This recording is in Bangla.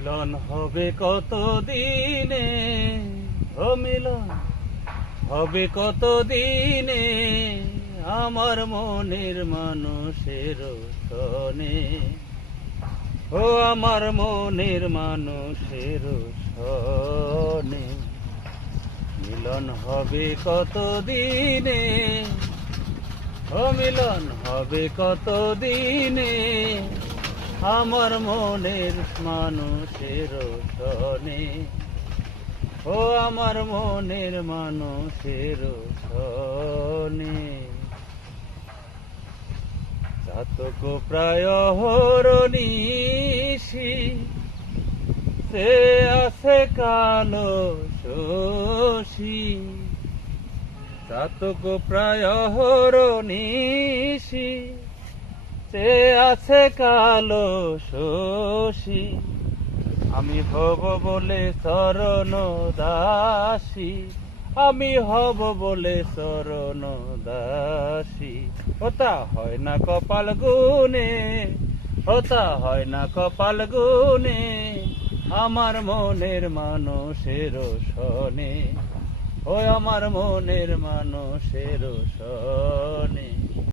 মিলন হবে কত দিনে, ও মিলন হবে কত দিনে, আমার মনের মানুষের সনে, ও আমার মনের মানুষের সনে। মিলন হবে কত দিনে, ও মিলন হবে কত দিনে, আমার মনের মানুষের সনে, ও আমার মনের মানুষের সনে। চাতক প্রায় হরনিশি, সে আছে কালো শশী। চাতক প্রায় হরনিশি, সে আছে কালো শশী। আমি হব বলে চরণ দাসী, আমি হব বলে চরণ দাসী। ওটা হয় না কপাল গুনে, ওটা হয় না কপাল গুনে, আমার মনের মানুষের সনে, ও আমার মনের মানুষের সনে।